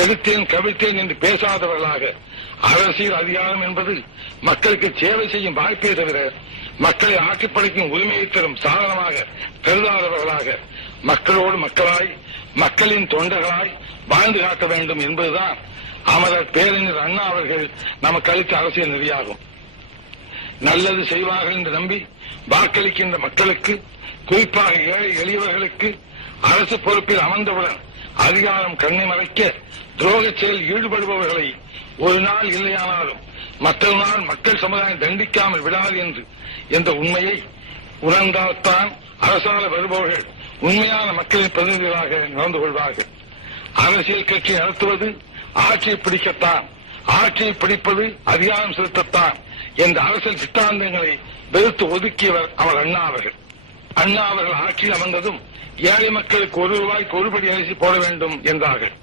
எடுத்தேன் கவிழ்த்தேன் என்று பேசாதவர்களாக, அரசியல் அதிகாரம் என்பது மக்களுக்கு சேவை செய்யும் வாய்ப்பே தவிர மக்களை ஆட்சிப்படைக்கும் உரிமையை தரும் சாதனமாக கருதாதவர்களாக, மக்களோடு மக்களாய் மக்களின் தொண்டர்களாய் வாழ்ந்து காட்ட வேண்டும் என்பதுதான் அமரர் பேரறிஞர் அண்ணா அவர்கள் நமக்கு அளித்த அரசியல் நெறியாகும். நல்லது செய்வார்கள் என்று நம்பி வாக்களிக்கின்ற மக்களுக்கு, குறிப்பாக ஏழை எளியவர்களுக்கு அரசு பொறுப்பில் அமர்ந்தவுடன் அதிகாரம் கண்ணை மறைக்க துரோக செயல் ஈடுபடுபவர்களை ஒரு நாள் இல்லையானாலும் மற்றொரு நாள் மக்கள் சமுதாயம் தண்டிக்காமல் விடாது என்ற உண்மையை உணர்ந்தால்தான் அரசால வருபவர்கள் உண்மையான மக்களின் பிரதிநிதிகளாக நடந்து கொள்வார்கள். அரசியல் கட்சி நடத்துவது ஆட்சியை பிடிக்கத்தான், ஆட்சியை பிடிப்பது அதிகாரம் செலுத்தத்தான் என்ற அரசியல் சித்தாந்தங்களை வெறுத்து ஒதுக்கியவர் அவர் அண்ணா அவர்கள். அண்ணா அவர்கள் ஆட்சியில் அமர்ந்ததும் ஏழை மக்களுக்கு ₹1 ஒருபடி அரிசி போட வேண்டும் என்றார்கள்.